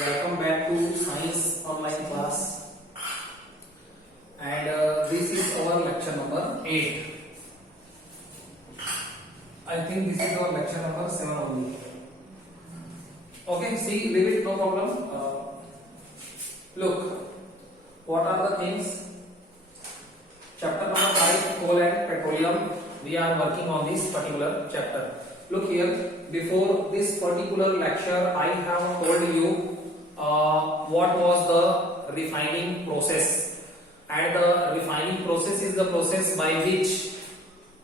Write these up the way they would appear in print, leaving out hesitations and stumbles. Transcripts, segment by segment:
Welcome back to Science Online class, and this is our lecture number 8. I think this is our lecture number 7 only. Okay, see, leave it, no problem. Look, what are the things? Chapter number 5, coal and petroleum. We are working on this particular chapter. Look here, before this particular lecture, I have told you what was the refining process, and the refining process is the process by which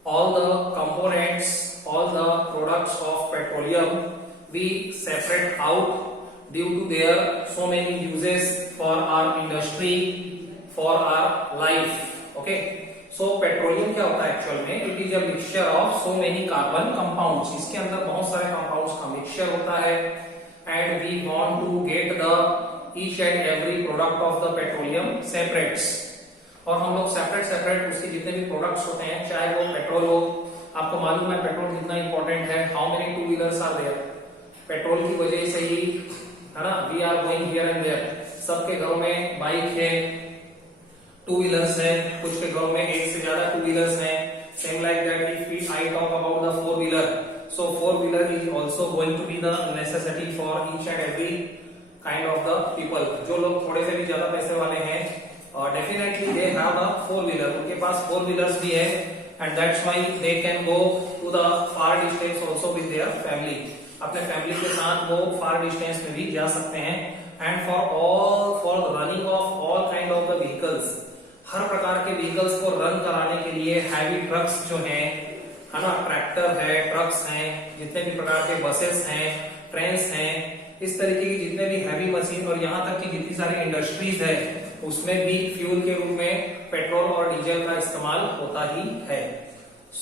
all the components, all the products of petroleum we separate out due to their so many uses for our industry, for our life. Okay, so petroleum क्या होता है actual में? It is a mixture of so many carbon compounds. इसके अंदर बहुत सारे compounds का mixture होता है, and we want to get the each and every product of the petroleum separates. और हम लोग सेपरेट उसके जितने भी प्रोडक्ट्स होते हैं, चाहे वो पेट्रोल हो. आपको मालूम है पेट्रोल कितना इंपॉर्टेंट है. How many two wheelers are there? Petrol की वजह से ही, है ना, we are going here and there. सबके घरों में बाइक है, टू व्हीलर्स है, कुछ के घरों में एक से ज्यादा टू व्हीलर्स हैं. Same like that if I talk about the four wheeler, so four wheeler is also going to be the necessity for each and every kind of the people. जो लोग थोड़े से भी ज्यादा पैसे वाले हैं, definitely they have a four wheeler. उनके पास four wheelers भी है, and that's why they can go to the far distance also with their family. अपने फैमिली के साथ वो far distance में भी जा सकते हैं. And for running of all kind of the vehicles, हर प्रकार के व्हीकल्स को रन कराने के लिए हैवी ट्रक्स जो हैं, है ना, ट्रैक्टर है, ट्रक्स हैं, जितने भी प्रकार के बसेस हैं, ट्रेन्स हैं, इस तरीके की जितने भी हैवी मशीन और यहाँ तक की जितनी सारी इंडस्ट्रीज है, उसमें भी फ्यूल के रूप में पेट्रोल और डीजल का इस्तेमाल होता ही है.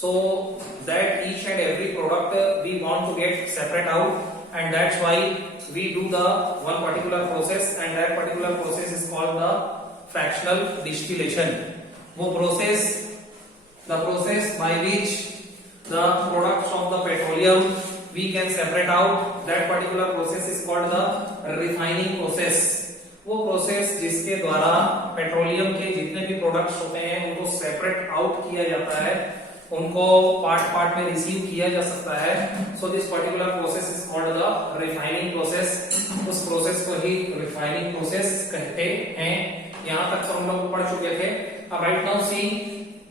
So that each and every product we want to get separate out, and that's why we do the one particular process, and that particular process is called the fractional distillation. वो process, the process by which the products of the petroleum we can separate out, that particular process is called the refining process. वो process जिसके द्वारा petroleum के जितने भी products होते हैं उनको सेपरेट आउट किया जाता है, उनको पार्ट में रिसीव किया जा सकता है. So this particular process is called the refining process. उस प्रोसेस को ही रिफाइनिंग प्रोसेस कहते हैं. यहाँ तक तो हम लोग पढ़ चुके थे. अब right now see,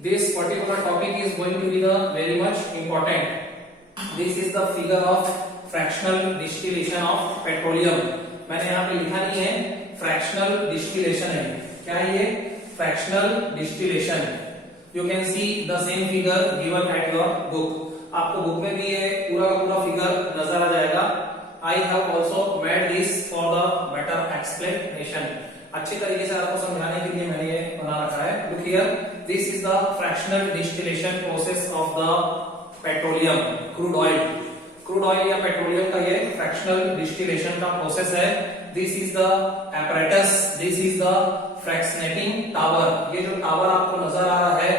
this particular topic is going to be the very much important. This is the figure of fractional distillation of petroleum. मैंने यहाँ पे लिखा नहीं है, fractional distillation है. क्या है ये? fractional distillation. You can see the same figure given at your book. आपको बुक में भी ये पूरा का पूरा फिगर नजर आ जाएगा. I have also made this for the better explanation. अच्छे तरीके से आपको समझाने के लिए मैंने ये बना रखा है. Look here, this is the fractional distillation process of the petroleum, crude oil. Crude oil या पेट्रोलियम का ये fractional distillation का प्रोसेस है. This is the apparatus, this is the fractionating tower. ये जो टावर आपको नजर आ रहा है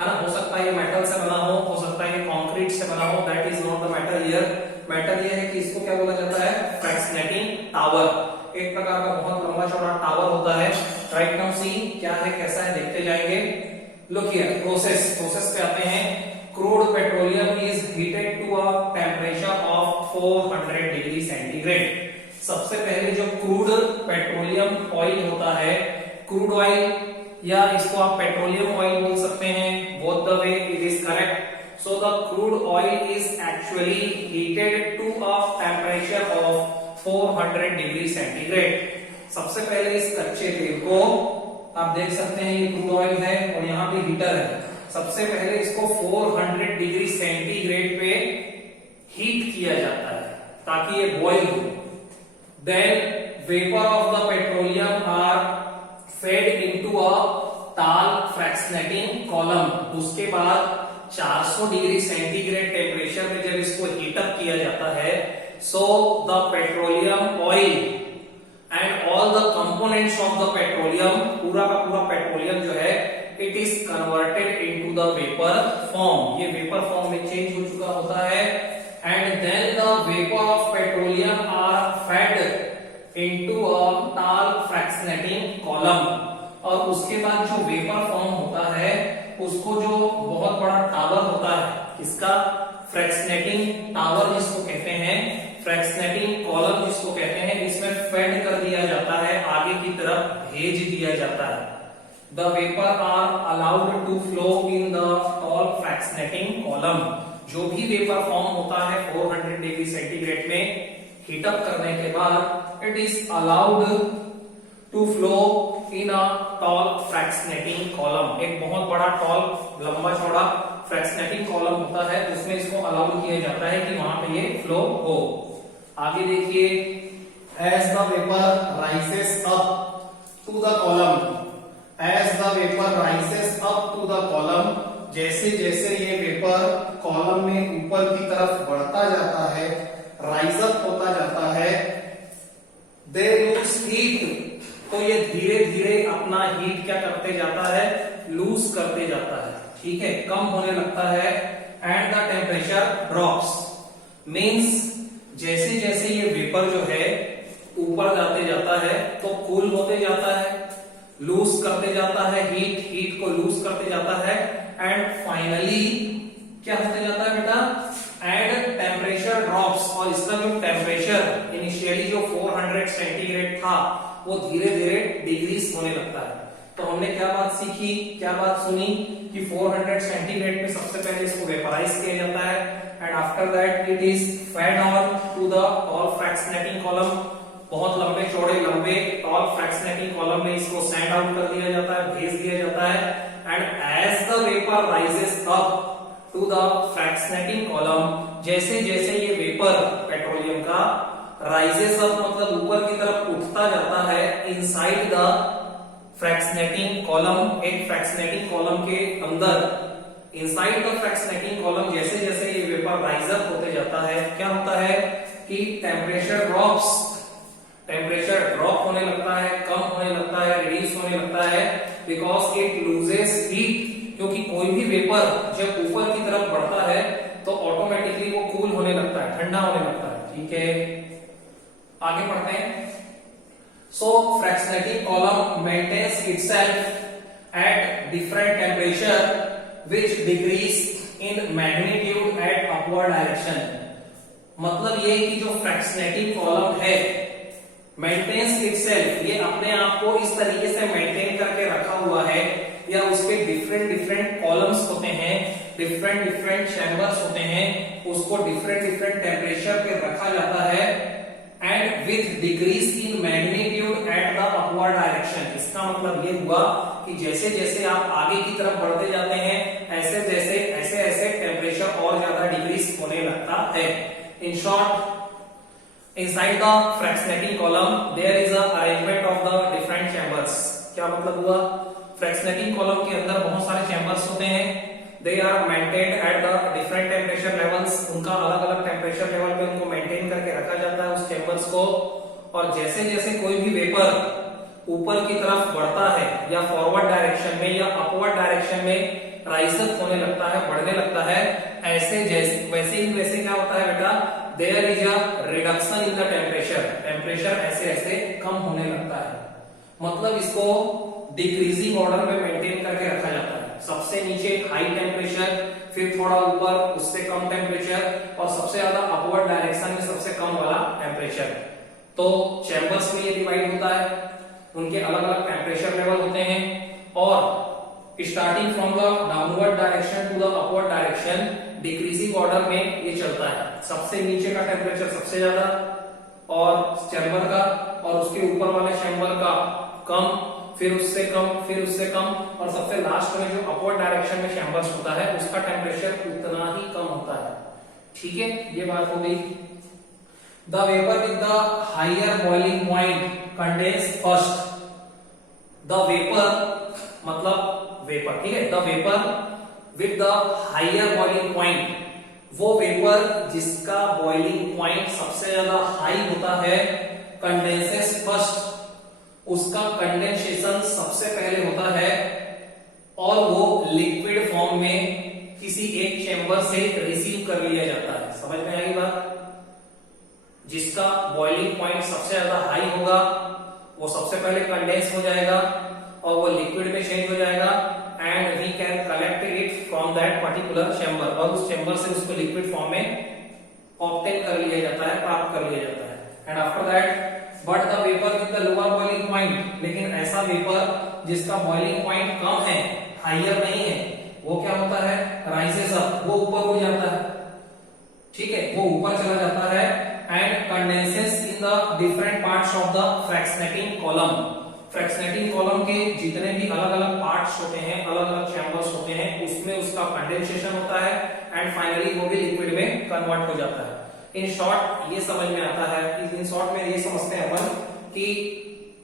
ना, हो सकता है ये मेटल से बना हो सकता है ये कंक्रीट से बना हो. That is not the matter here. Matter ये है कि इसको क्या बोला जाता है? Fractionating tower. एक प्रकार का बहुत लंबा चौड़ा टावर होता है. राइट नाउ सी क्या है, कैसा है, देखते जाएंगे. लुक हियर, प्रोसेस पे आते हैं. Crude petroleum is heated to a temperature of 400 degree centigrade. सबसे पहले जो क्रूड पेट्रोलियम ऑयल होता है, क्रूड ऑयल या इसको आप पेट्रोलियम ऑयल बोल सकते हैं, both the way it is correct. So the crude oil is actually heated to a temperature of 400 degree centigrade. सबसे पहले इस कच्चे तेल को आप देख सकते हैं, ये क्रूड ऑयल है और यहाँ पे हीटर है. सबसे पहले इसको 400 डिग्री सेंटीग्रेड पे हीट किया जाता है ताकि ये बॉयल हो. Then vapor of the petroleum are fed into a tall fractionating column. उसके बाद 400 डिग्री सेंटीग्रेड टेम्परेचर पे जब इसको हीटअप किया जाता है, so the petroleum oil and all the components of the petroleum, पूरा का पूरा पेट्रोलियम जो है, it is converted into the vapour form. ये वेपर फॉर्म में चेंज हो चुका होता है, and then the vapor of petroleum are fed into a tall fractionating column, और उसके बाद जो वेपर फॉर्म होता है उसको जो बहुत बड़ा टावर होता है, किसका, फ्रैक्शनेटिंग टावर जिसको कहते हैं, फ्रैक्शनेटिंग कॉलम जिसको कहते हैं, इसमें फेड कर दिया जाता है, आगे की तरफ भेज दिया जाता है। The vapor are allowed to flow in the tall fractionating column। जो भी वेपर फॉर्म होता है 400 डिग्री सेंटीग्रेड में हीटअप करने के बाद, it is allowed to flow in a tall fractionating column. एक बहुत बड़ा टॉल, लंबा चौड़ा फ्रैक्शनेटिंग कॉलम होता है, उसमें इसको अलाउ किया जाता है कि वहां पे ये फ्लो हो। आगे देखिए, as the vapour rises up to the column, as the vapour rises up to the column, जैसे जैसे ये वेपर कॉलम में ऊपर की तरफ बढ़ता जाता है, राइज अप होता जाता है, दे लूज हीट, तो ये धीरे धीरे अपना हीट क्या करते जाता है, लूज करते जाता है, ठीक है, कम होने लगता है। And the temperature drops, means जैसे जैसे ये वेपर जो है ऊपर जाते जाता है तो कूल होते जाता है, लूज करते जाता है, हीट को लूज करते जाता है, एंड फाइनली क्या होते जाता है बेटा, एंड टेम्परेचर ड्रॉप्स, और इसका जो टेम्परेचर इनिशियली जो 400 सेंटीग्रेड था वो धीरे धीरे डिक्रीज होने लगता है। तो हमने क्या बात सीखी, क्या बात सुनी कि 400 सेंटीग्रेड में सबसे पहले इसको वेपराइज किया जाता है, and after that it is fed on to the tall fractionating column, बहुत लंबे चौड़े लंबे टॉल फ्रैक्शनेटिंग कॉलम में इसको सेंड आउट कर दिया जाता है, भेज दिया जाता है, and as the vapour rises up to the fractionating column, जैसे जैसे ये वेपर पेट्रोलियम का राइजेस अप मतलब ऊपर की तरफ उठता जाता है, इनसाइड द फ्रैक्शनेटिंग कॉलम, एक फ्रैक्शनेटिंग कॉलम के अंदर, इनसाइड द फ्रैक्शनेटिंग कॉलम, जैसे जैसे ये वेपर राइज अप होते जाता है, क्या होता है कि टेम्परेचर ड्रॉप्स, टेम्परेचर ड्रॉप होने लगता है, कम होने लगता है, रिड्यूस होने लगता है, बिकॉज इट लूजेस हीट, क्योंकि कोई भी वेपर जब ऊपर की तरफ बढ़ता है तो ऑटोमेटिकली वो कूल होने लगता है, ठंडा होने लगता है, ठीक है। आगे पढ़ते हैं। So fractionating column maintains itself at different temperature which decrease in magnitude at upward direction. मतलब ये कि जो फ्रैक्शनेटिंग कॉलम है मेंटेन्स इटसेल्फ, ये अपने आप को इस तरीके से मेंटेन करके रखा हुआ है, या उसके डिफरेंट डिफरेंट कॉलम्स होते हैं, डिफरेंट डिफरेंट चैम्बर्स होते हैं, उसको डिफरेंट डिफरेंट टेम्परेचर पे रखा जाता है, and with decrease in magnitude at the upward direction. इसका मतलब ये हुआ कि जैसे जैसे आप आगे की तरफ बढ़ते जाते हैं, ऐसे ऐसे टेम्परेचर और ज्यादा डिक्रीज होने लगता है। In short, inside the fractionating column there is a arrangement of the different chambers। क्या मतलब हुआ, फ्रैक्शनेटिंग कॉलम के अंदर बहुत सारे चैम्बर्स होते हैं, they are maintained at the different temperature levels, उनका अलग अलग टेम्परेचर लेवल पे उनको मेंटेन करके रखा जाता है उस चैम्बर्स को, और जैसे जैसे कोई भी वेपर ऊपर की तरफ बढ़ता है या फॉरवर्ड डायरेक्शन में या अपवर्ड डायरेक्शन में राइजअप होने लगता है, बढ़ने लगता है, ऐसे जैसे वैसे क्या होता है बेटा, there is a reduction in the temperature, temperature ऐसे ऐसे कम होने लगता है। मतलब इसको डिक्रीजिंग ऑर्डर में मेंटेन करके रखा जाता है, सबसे नीचे हाई टेम्परेचर, फिर थोड़ा ऊपर उससे कम टेम्परेचर, और सबसे ज्यादा अपवर्ड डायरेक्शन में सबसे कम वाला टेम्परेचर। तो चैम्बर्स में ये डिवाइड होता है, उनके अलग अलग टेम्परेचर लेवल होते हैं, और starting from the downward direction to the upward direction decreasing order में ये चलता है। सबसे नीचे का टेम्परेचर सबसे ज्यादा और चैम्बर का, और उसके ऊपर वाले चैम्बर का कम, फिर उससे कम, फिर उससे कम, और सबसे लास्ट में जो अपवर्ड डायरेक्शन में चैम्बर्स होता है उसका टेम्परेचर उतना ही कम होता है, ठीक है, ये बात हो गई। The vapour with the higher boiling point condense first, the vapour मतलब वेपर, ठीक है, the vapour with the higher boiling point, वो वेपर जिसका बॉइलिंग पॉइंट सबसे ज्यादा हाई होता है, कंडेंसेस फर्स्ट, उसका कंडेंसेशन सबसे पहले होता है, और वो लिक्विड फॉर्म में किसी एक चैम्बर से रिसीव कर लिया जाता है। समझ में आई बात? जिसका बॉइलिंग पॉइंट सबसे ज्यादा हाई होगा वो सबसे पहले कंडेंस हो जाएगा और वो लिक्विड में चेंज हो जाएगा and we can collect it from that particular chamber, और उस चैम्बर से उसको लिक्विड फॉर्म में ऑब्टेन कर लिया जाता है, प्राप्त कर लिया जाता है। And after that but the vapour with the lower boiling point, लेकिन ऐसा वेपर जिसका बॉइलिंग पॉइंट कम है, हायर नहीं है, वो क्या होता है, राइजेस अप, वो ऊपर उड़ जाता है, ठीक है, वो ऊपर चला जाता है and condenses in the different parts of the fractionating column. Fractionating column के जितने भी अलग अलग पार्ट्स होते हैं, अलग अलग चैम्बर्स होते हैं, उसमें उसका कंडेंसेशन होता है एंड फाइनली वो भी लिक्विड में कन्वर्ट हो जाता है। इन शॉर्ट ये समझ में आता है, इन शॉर्ट में ये समझते हैं अपन कि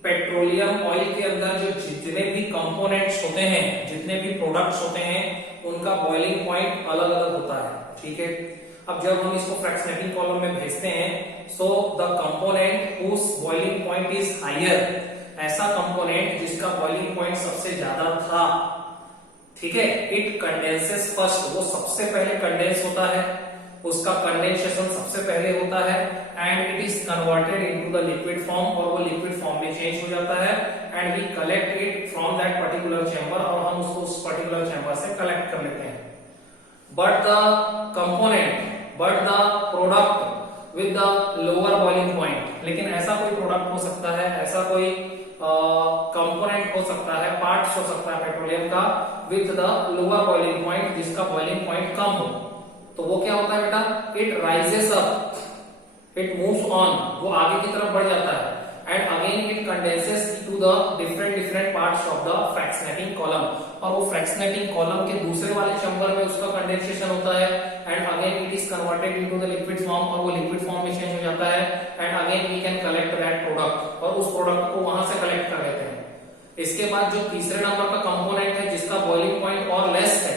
पेट्रोलियम ऑयल के अंदर जो जितने भी कंपोनेंट्स होते हैं, जितने भी प्रोडक्ट्स होते हैं, उनका बॉइलिंग पॉइंट अलग अलग होता है, ठीक है। अब जब हम इसको फ्रैक्शनेटिंग कॉलम में भेजते हैं, so the component whose boiling point is higher, ऐसा कंपोनेंट जिसका बॉइलिंग पॉइंट सबसे ज्यादा था, ठीक है, इट कंडेंसेस फर्स्ट, वो सबसे पहले कंडेंस होता है, उसका कंडेंसेशन सबसे पहले होता है and it is converted into the liquid form, और वो लिक्विड फॉर्म में चेंज हो जाता है and we collect it from that particular chamber, और हम उसको उस पर्टिकुलर चैम्बर से कलेक्ट कर लेते हैं। But the component, but the product with the lower boiling point, लेकिन ऐसा कोई प्रोडक्ट हो सकता है, ऐसा कोई कंपोनेंट हो सकता है, पार्ट्स हो सकता है पेट्रोलियम का with the lower boiling point, जिसका बॉइलिंग पॉइंट कम हो, तो वो क्या होता है बेटा, it rises up, it moves on, वो आगे की तरफ बढ़ जाता है and again it condenses to the different parts of the fractionating column, और वो फ्रैक्शनेटिंग कॉलम के दूसरे वाले चैम्बर में उसका कंडेंसेशन होता है and again it is converted into the liquid form, और वो लिक्विड फॉर्म में चेंज हो जाता है and again we can collect that product, और उस प्रोडक्ट को वहां से कलेक्ट कर लेते हैं। इसके बाद जो तीसरे नंबर का कंपोनेंट है जिसका बॉइलिंग पॉइंट और लेस है,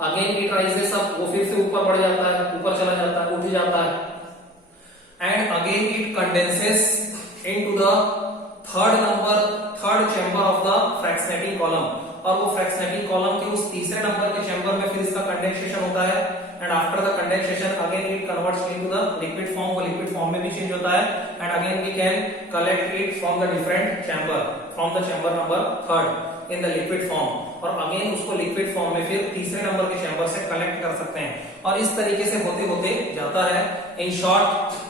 अगेन इट राइजेस अप, वो फिर से ऊपर बढ़ जाता है, ऊपर चला जाता है, उठ जाता है and again it condenses into the third chamber of the fractionating column, और वो फ्रैक्शनेटिंग कॉलम के उस तीसरे नंबर के चैम्बर में फिर इसका कंडेंसेशन होता है and after the condensation again it converts into the liquid form, वो लिक्विड फॉर्म में भी चेंज होता है and again we can collect it from the different chamber, from the chamber number 3 in the liquid form, और अगेन उसको liquid form में फिर तीसरे नंबर के चैम्बर से कलेक्ट कर सकते हैं, और इस तरीके से होते होते जाता है। इन शॉर्ट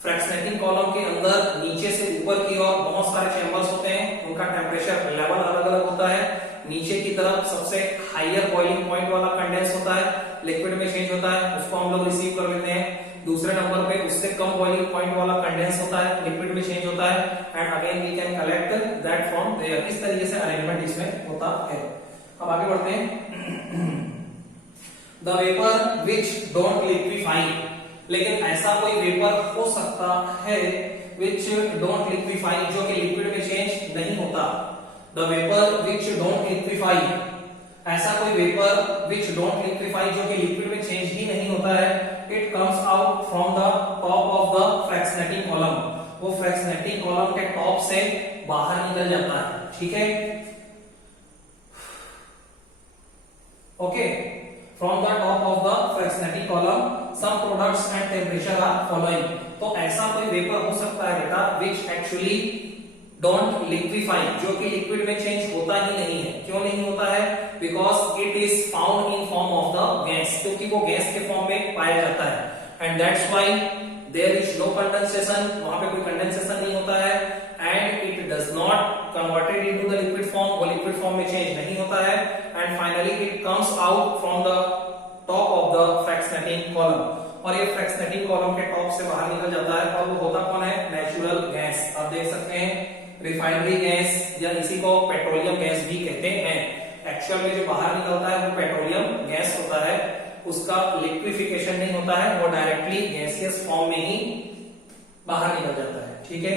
फ्रैक्शनेटिंग कॉलम के अंदर नीचे से ऊपर की ओर बहुत सारे चैम्बर्स होते हैं, उनका टेम्परेचर लेवल अलग अलग होता है। नीचे की तरफ सबसे हाईयर बॉइलिंग पॉइंट वाला कंडेंस होता है, लिक्विड में चेंज होता है, उसको हम लोग रिसीव कर लेते हैं। दूसरे नंबर पे उससे कम बॉइलिंग पॉइंट वाला कंडेंस होता है, लिक्विड में चेंज होता है and again we can collect that from there. इस तरीके से अरेंजमेंट इसमें होता है। अब आगे बढ़ते हैं। The vapour which don't liquefy, लेकिन ऐसा कोई वेपर हो सकता है विच डोंट लिक्विफाई, जो कि लिक्विड में चेंज नहीं होता। The vapour which don't liquefy, ऐसा कोई वेपर विच डोंट लिक्विफाई जो कि लिक्विड में चेंज ही नहीं होता है। It comes out from the top of the fractionating column, वो फ्रैक्शनेटिंग कॉलम के टॉप से बाहर निकल जाता है, ठीक है, okay. From the top of the fractionating column some products and temperature are following, तो ऐसा कोई वेपर हो सकता है बेटा which actually don't liquefy, जो कि लिक्विड में चेंज होता ही नहीं है। क्यों नहीं होता है? because it is found in form of the gas, क्योंकि वो गैस के फॉर्म में पाया जाता है and that's why there is no condensation, वहां पे कोई कंडेंसेशन नहीं होता है and it does not converted into the liquid form, वो लिक्विड फॉर्म में चेंज नहीं होता है and finally it comes out from the top of the fractionating column, और ये फ्रैक्शनेटिंग कॉलम के टॉप से बाहर निकल जाता है और वो होता कौन है? Natural gas. आप देख सकते हैं रिफाइनरी गैस या इसी को पेट्रोलियम गैस भी कहते हैं। एक्चुअल में जो बाहर निकलता है वो पेट्रोलियम गैस होता है, उसका लिक्विफिकेशन नहीं होता है, वो डायरेक्टली गैसियस फॉर्म में ही बाहर निकल जाता है, ठीक है।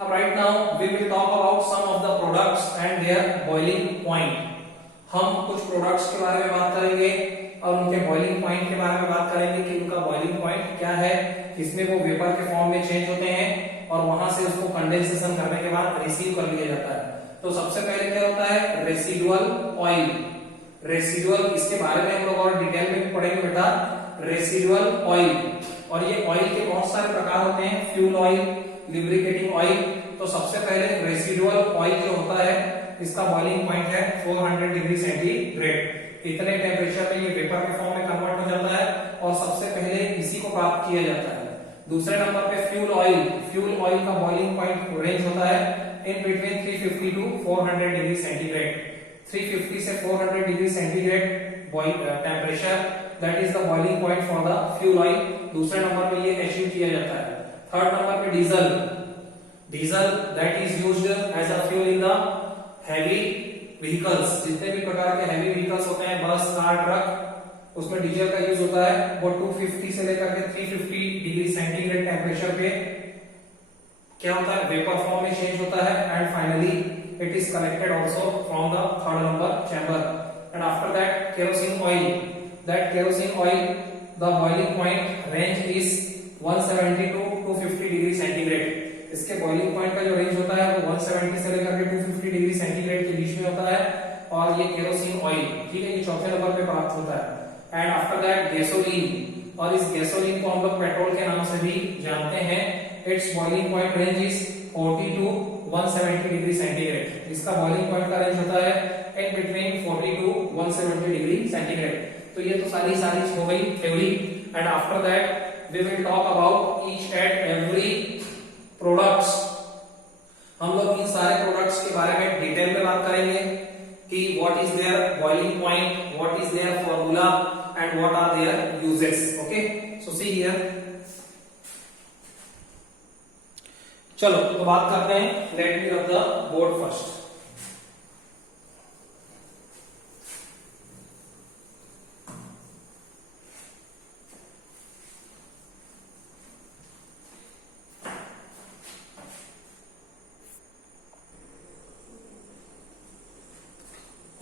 अब right now we will talk about some of the products and their boiling point. हम कुछ प्रोडक्ट्स के बारे में बात करेंगे और उनके बॉइलिंग पॉइंट के बारे में बात करेंगे कि उनका बॉइलिंग पॉइंट क्या है, किसमें वो वेपर के फॉर्म में चेंज होते हैं और वहां से उसको कंडेंसेशन करने के बाद रिसीव कर लिया जाता है। तो सबसे पहले क्या होता है? Residual oil. रेसिडुअल, इसके बारे में हम लोग और डिटेल में पढ़ेंगे बेटा। रेसिडुअल ऑयल, और ये ऑयल के बहुत सारे प्रकार होते हैं, फ्यूल ऑयल, लिब्रिकेटिंग ऑयल। तो सबसे पहले रेसिडुअल ऑयल जो होता है इसका बॉइलिंग पॉइंट है 400 डिग्री सेंटीग्रेड। इतने टेम्परेचर पे ये वेपर के फॉर्म में कन्वर्ट हो जाता है और सबसे पहले इसी को प्राप्त किया जाता है। दूसरे नंबर पे फ्यूल ऑयल, फ्यूल ऑयल का बॉइलिंग पॉइंट रेंज होता है in between 350 to 400 degree centigrade. 350 से 400 degree centigrade boil temperature, that is the boiling point for the fuel oil. दूसरे नंबर पे ये अचीव किया जाता है। थर्ड नंबर पे diesel, diesel that is used as a fuel in the heavy vehicles. जितने भी प्रकार के हैवी व्हीकल्स होते हैं, बस, कार, ट्रक, उसमें डीजल का यूज होता है। वो 250 से लेकर के 350 डिग्री सेंटीग्रेड टेम्परेचर पे क्या होता है, वेपर फॉर्म में चेंज होता है and finally it is collected also from the third number chamber. And after that kerosene oil, that kerosene oil the boiling point range is 170 to 250 degree centigrade. इसके boiling point का जो range होता है वो 170 से लेकर के 250 डिग्री सेंटीग्रेड के बीच में होता है और ये केरोसिन ऑयल, ठीक है, ये चौथे नंबर पे प्राप्त होता है। एंड आफ्टर दैट गैसोलीन, और इस गैसोलीन को हम लोग पेट्रोल के नाम से भी जानते हैं। Its boiling point range is 40 to 170 degree centigrade. इसका बॉइलिंग पॉइंट का रेंज होता है in between 40 to 170 degree centigrade. तो ये तो सारी हो गई theory. And after that we will talk about each and every products. हम लोग इन सारे प्रोडक्ट्स के बारे में डिटेल में बात करेंगे कि what is their boiling point, what is their formula and what are their uses. Okay, so see here. चलो तो बात करते हैं, let me off the board first.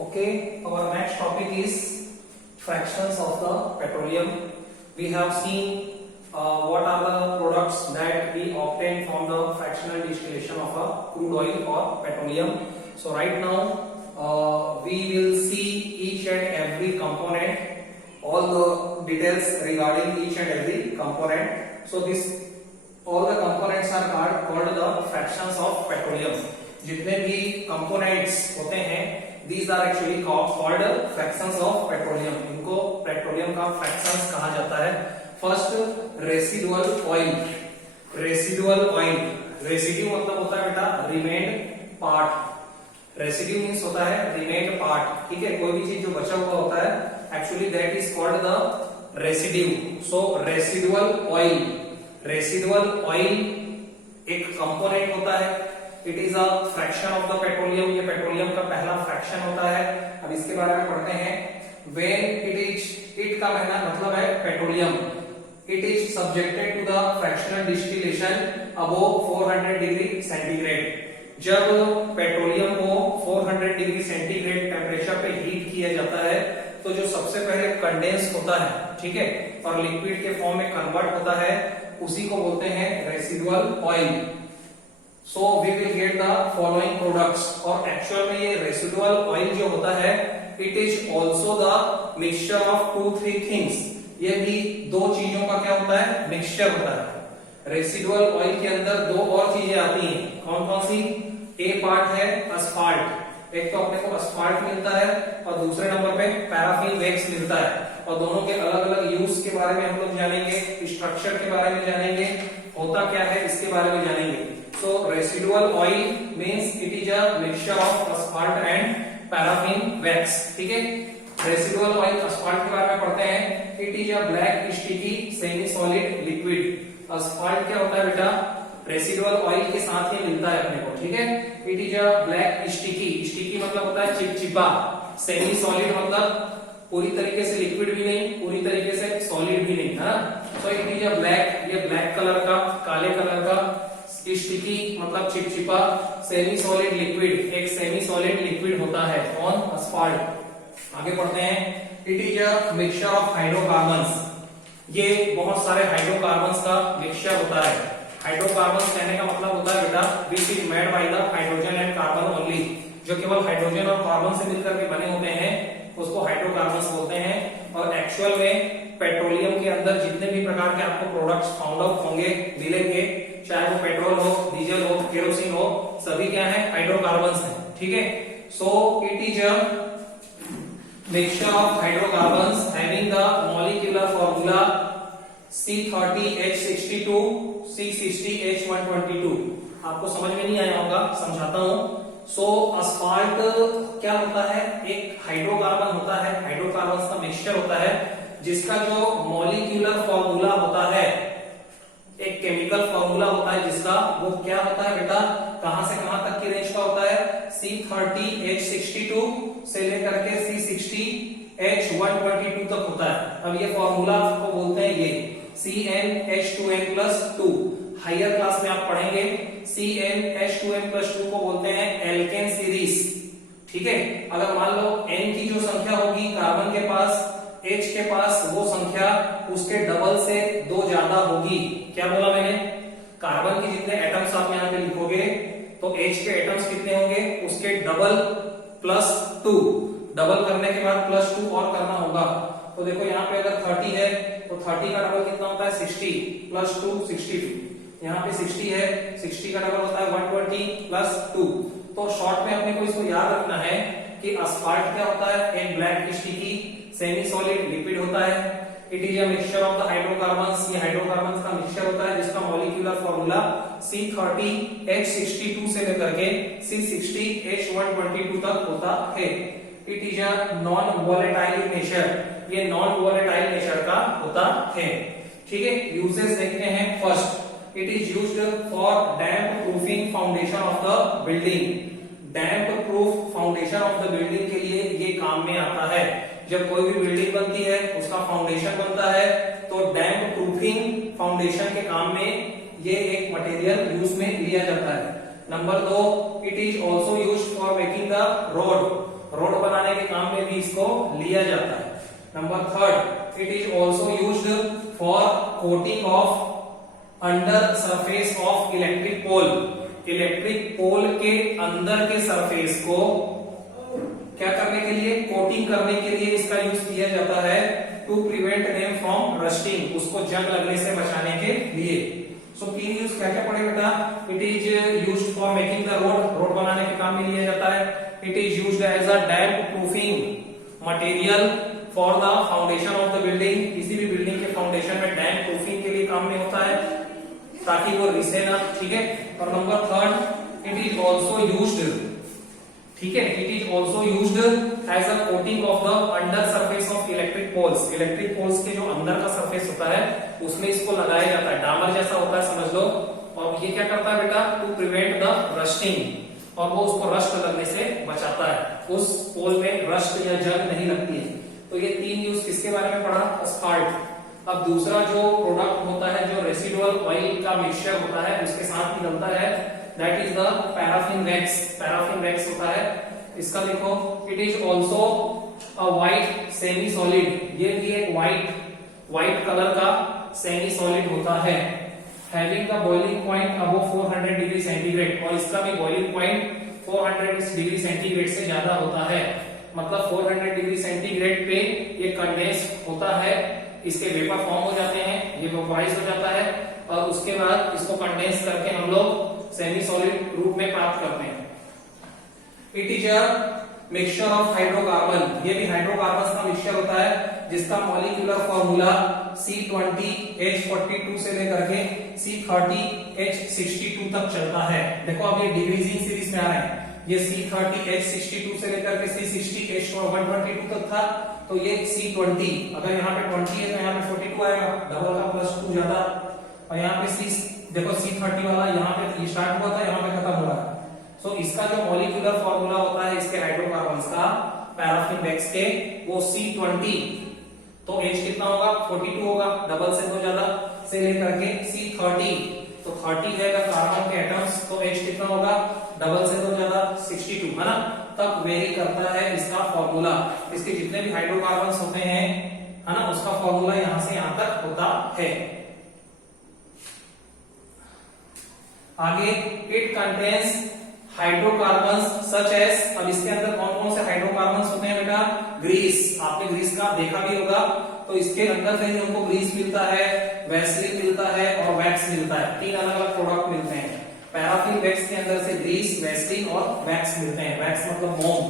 Okay, our next topic is fractions of the petroleum. We have seen what are the products that we obtain from the fractional distillation of a crude oil or petroleum. So right now we will see each and every component, all the details regarding each and every component. So this all the components are called the fractions of petroleum. जितने भी components होते हैं these are actually called fractions of petroleum. इनको petroleum का fractions कहा जाता है। First residual oil, residual oil, residue मतलब होता है बेटा रिमेन्ड पार्ट। रेसिड्यू मींस होता है रिमेन्ड पार्ट, ठीक है, कोई भी चीज जो बचा हुआ होता है, actually that is called the residue. So residual oil, residual oil एक कंपोनेंट होता है, it is a fraction of the petroleum. ये पेट्रोलियम का पहला फ्रैक्शन होता है। अब इसके बारे में पढ़ते हैं। व्हेन इट इज, इट का मतलब है petroleum, it is subjected to the fractional distillation above 400 degree centigrade. जब पेट्रोलियम को 400 डिग्री सेंटीग्रेड टेम्परेचर पे हीट किया जाता है तो जो सबसे पहले कंडेंस होता है, ठीक है, और लिक्विड के फॉर्म में कन्वर्ट होता है, उसी को बोलते हैं residual oil. So we will get the following products। और एक्चुअल में ये रेसिडुअल ऑयल जो होता है it is also the mixture of 2-3 things। ये भी दो चीजों का क्या होता है, मिक्सचर होता है। रेसिडुअल ऑयल के अंदर दो और चीजें आती हैं, कौन कौन सी? ए पार्ट है अस्फाल्ट, एक तो अपने को अस्फाल्ट मिलता है और दूसरे नंबर पे पैराफिन वैक्स मिलता है। और दोनों के अलग अलग यूज के बारे में हम लोग जानेंगे, स्ट्रक्चर के बारे में जानेंगे, होता क्या है इसके बारे में जानेंगे। So residual oil means it is a mixture of asphalt and paraffin wax, ठीक है। रेसिडुअल ऑयल asphalt के बारे में पढ़ते हैं। It is a black sticky semi solid liquid। asphalt क्या होता है बेटा, रेसिडुअल ऑयल के साथ ही मिलता है अपने को, ठीक है। It is a black sticky, sticky मतलब होता है चिपचिपा, semi solid मतलब पूरी तरीके से लिक्विड भी नहीं, पूरी तरीके से सॉलिड भी नहीं, है ना। So it is a black, ये ब्लैक कलर का, काले कलर का, स्टिकी मतलब चिपचिपा, सेमी सॉलिड लिक्विड, एक सेमी सॉलिड लिक्विड होता है ऑन अस्फाल्ट। आगे पढ़ते हैं। It is a mixture of hydrocarbons. ये बहुत सारे हाइड्रोकार्बन्स का मिक्सचर होता है। हाइड्रोकार्बन्स कहने का मतलब होता है बेटा which is made by the hydrogen and carbon only. जो केवल हाइड्रोजन और कार्बन से मिलकर के बने होते हैं उसको हाइड्रोकार्बन्स बोलते हैं। और एक्चुअल में पेट्रोलियम के अंदर जितने भी प्रकार के आपको प्रोडक्ट्स फाउंड आउट होंगे, मिलेंगे, चाहे वो पेट्रोल हो, डीजल हो, केरोसिन हो, सभी क्या है, हाइड्रोकार्बन्स है। ठीक है, so it is a mixture of hydrocarbons having the molecular formula C30H62 C60H122। आपको समझ में नहीं आया होगा, समझाता हूं। सो अस्फाल्ट क्या होता है, एक हाइड्रोकार्बन होता है, हाइड्रोकार्बन का मिक्सचर होता है जिसका जो मॉलिक्यूलर फॉर्मूला होता है, एक केमिकल फॉर्मूला होता है जिसका, वो क्या होता है बेटा, कहां से कहां तक की रेंज का होता है, C30H62 से लेकर के C60H122 तक होता है। अब ये फॉर्मूला आपको बोलते हैं ये CnH2n+2। हायर क्लास में आप पढ़ेंगे CnH2n+2 को बोलते हैं एल्केन सीरीज। ठीक है, अगर मान लो N की जो संख्या होगी कार्बन के पास, H के पास वो संख्या उसके डबल से 2 ज्यादा होगी। क्या बोला मैंने, कार्बन के जितने एटम्स आप यहां पे लिखोगे तो H के एटम्स कितने होंगे, उसके डबल +2, डबल करने के बाद +2 और करना होगा। तो देखो यहाँ पे अगर 30 है तो 30 का डबल कितना होता है, 60 +2 62। यहाँ पे 60 है, 60 का डबल होता है 120 +2। तो शॉर्ट में अपने को इसको याद रखना है कि अस्फाल्ट क्या होता है, एक black sticky semi solid liquid होता है। It is a mixture of the hydrocarbons. ये हाइड्रोकार्बन्स का मिक्सचर होता है जिसका मॉलिक्यूलर फॉर्मूला C30H62 से लेकर के C60H122 तक होता है। It is a non volatile nature, ये नॉन वोलेटाइल नेचर का होता है। ठीक है, यूजेस देखते हैं। First, it is used for damp proofing foundation of the building. Damp proof foundation of the building के लिए ये काम में आता है। जब कोई भी बिल्डिंग बनती है, उसका फाउंडेशन बनता है, तो डैम्प प्रूफिंग फाउंडेशन के काम में ये एक मटेरियल यूज में लिया जाता है। Number 2, it is also used for making the road. Road बनाने के काम में भी इसको लिया जाता है। Number 3, it is also used for coating of under surface of electric pole. Electric pole के अंदर के सरफेस को क्या करने के लिए, कोटिंग करने के लिए इसका यूज किया जाता है। To prevent them from rusting, उसको जंग लगने से बचाने के लिए। सो 3 यूज क्या क्या पड़े बेटा, it is used for making the road, road बनाने के काम में लिया जाता है। It is used as a damp proofing material for the foundation of the building. किसी भी बिल्डिंग के फाउंडेशन में डैम्प प्रूफिंग के लिए काम में होता है ताकि वो रिसे ना। ठीक है, और number 3, it is also used, ठीक है, it is also used as a coating of the under surface of electric poles. Electric poles के जो अंदर का सरफेस होता है उसमें इसको लगाया जाता है, डामर जैसा होता है समझ लो। और ये क्या करता है बेटा, टू प्रिवेंट द रस्टिंग, और वो उसको रस्ट लगने से बचाता है, उस पोल में रस्ट या जंग नहीं लगती है। तो ये 3 यूज किसके बारे में पढ़ा, अस्फाल्ट। अब दूसरा जो प्रोडक्ट होता है, जो रेसिडुअल ऑयल का मिक्सचर होता है उसके साथ निकलता है, that is the paraffin wax. Paraffin wax होता है इसका, देखो, it is also a white semi solid. ये भी एक व्हाइट कलर का सेमी सॉलिड होता है, having the boiling point above 400 degree centigrade. और इसका भी बॉइलिंग पॉइंट 400 डिग्री सेंटीग्रेड से ज्यादा होता है। मतलब 400 डिग्री सेंटीग्रेड पे ये कंडेंस होता है, इसके वेपर फॉर्म हो जाते हैं, ये वेपोराइज हो जाता है, और उसके बाद इसको कंडेंस करके हम लोग सेमी सॉलिड रूप में प्राप्त करते हैं। It is a mixture of hydrocarbon. ये भी हाइड्रोकार्बन का मिक्सचर होता है जिसका मॉलिक्यूलर फॉर्मूला C20H42 से लेकर के C30H62 तक चलता है। देखो अब ये डिक्रीजिंग सीरीज में आ रहा है, ये C30H62 से लेकर के C60H122 तक था, तो ये C20, अगर यहाँ पे 20 है तो यहाँ पे 42 आएगा, डबल का +2 ज्यादा। और यहाँ पे देखो C30 वाला यहाँ पे स्टार्ट हुआ था, यहाँ पे खत्म हो रहा है। सो इसका जो मॉलिक्यूलर फॉर्मूला होता है इसके हाइड्रोकार्बन्स का, पैराफिन वैक्स के, वो C20, तो H कितना होगा, 42 होगा, डबल से 2 ज्यादा, से लेकर के C30, तो 30 है कार्बन के एटम्स, तो H कितना होगा, डबल से 2 ज्यादा, 62, है ना। तब वेरी करता है इसका फॉर्मूला। इसके जितने भी हाइड्रोकार्बन्स होते हैं, है ना, उसका फॉर्मूला यहां से यहां तक होता है। आगे, it contains hydrocarbons such as, अब इसके अंदर कौन कौन से हाइड्रोकार्बन्स होते हैं बेटा? ग्रीस, आपने ग्रीस का देखा भी होगा, तो इसके अंदर से हमको ग्रीस मिलता है, वैसलीन मिलता है और वैक्स मिलता है, तीन अलग अलग प्रोडक्ट मिलते हैं। पैराफिन वैक्स के अंदर से ग्रीस, वैसलीन और वैक्स मिलते हैं, वैक्स मतलब मोम।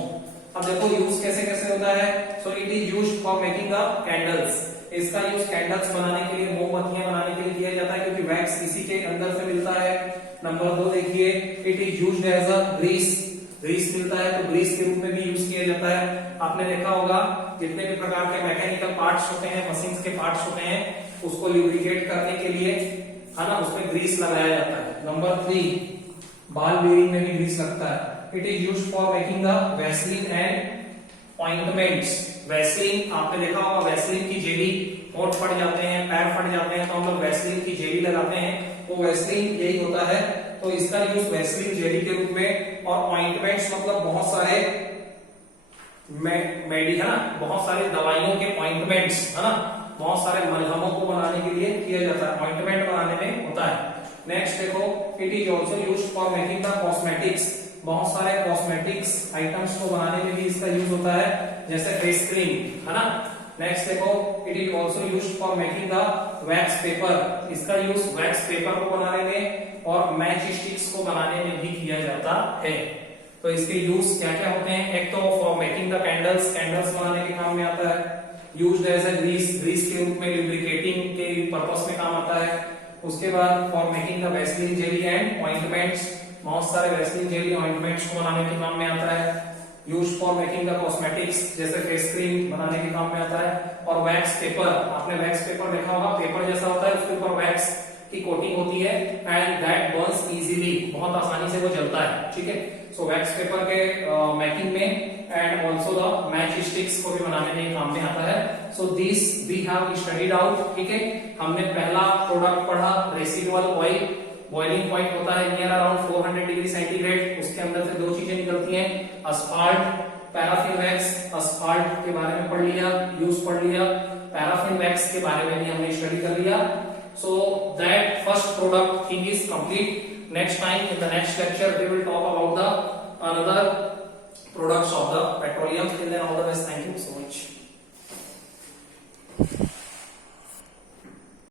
अब देखो यूज कैसे कैसे होता है। So it is used for making the candles, इसका यूज कैंडल्स बनाने के लिए, मोमबत्तियां बनाने के लिए किया जाता है, क्योंकि वैक्स इसी के अंदर से मिलता है। नंबर 2 देखिए, it is used as a grease, grease मिलता है तो ग्रीस के रूप में भी यूज किया जाता है। आपने देखा होगा जितने भी प्रकार के मैकेनिकल पार्ट्स होते हैं, मशीन्स के पार्ट्स होते हैं, उसको ल्यूब्रिकेट करने के लिए, है ना, उसमें ग्रीस लगाया जाता है। नंबर 3, बाल बेरिंग में भी ग्रीस लगता है। It is used for making the Vaseline and ointments, Vaseline आपने देखा होगा, वैसलीन की जेली, होंठ फट जाते हैं, पैर फट जाते हैं, तो हम लोग वैसलीन की जेली लगाते हैं, तो वैसलीन यही होता है। तो इसका यूज वैसलीन जेली के रूप में, और ऑइंटमेंट्स मतलब बहुत सारे मेडी, है ना, बहुत सारे दवाइयों के ऑइंटमेंट्स, है ना, बहुत सारे मलहमों को बनाने के लिए किया जाता है, ऑइंटमेंट बनाने में होता है। नेक्स्ट देखो, it is also used for making the cosmetics, बहुत सारे कॉस्मेटिक्स आइटम्स को बनाने में भी इसका यूज होता है, जैसे फेस क्रीम, है ना। नेक्स्ट देखो, it is also used for making the wax paper, इसका यूज वैक्स पेपर को बनाने में और मैच स्टिक्स को बनाने में भी किया जाता है। तो इसके यूज क्या क्या होते हैं? एक तो for making the candles, candles बनाने के काम में आता है। Used as a grease, grease के रूप में लुब्रिकेटिंग के पर्पस में काम आता है। उसके बाद for making the Vaseline jelly and ointments, बहुत सारे वैसलीन जेली ऑइंटमेंट्स को बनाने के काम में आता है। Use for making the cosmetics, जैसे फेस क्रीम बनाने के काम में आता है। और वैक्स पेपर, आपने वैक्स पेपर देखा होगा, पेपर जैसा होता है, उसके ऊपर वैक्स की कोटिंग होती है, एंड दैट बर्न्स इजीली, बहुत आसानी से वो जलता है, ठीक है। सो वैक्स पेपर के मेकिंग में and also the match sticks को भी बनाने में काम में आता है। So this we have studied out, ठीक है। हमने पहला प्रोडक्ट पढ़ा रेसिडुअल ऑयल, बॉइलिंग पॉइंट होता है नियर अराउंड 400 डिग्री सेंटीग्रेड, उसके अंदर से दो चीजें निकलती हैं, asphalt, पैराफिन वैक्स। asphalt के बारे में पढ़ लिया, यूज पढ़ लिया, पैराफिन वैक्स के बारे में भी हमने स्टडी कर लिया। So that first product thing is complete. Next time in the next lecture we will talk about the another products of the petroleum. Till then all the best. Thank you so much.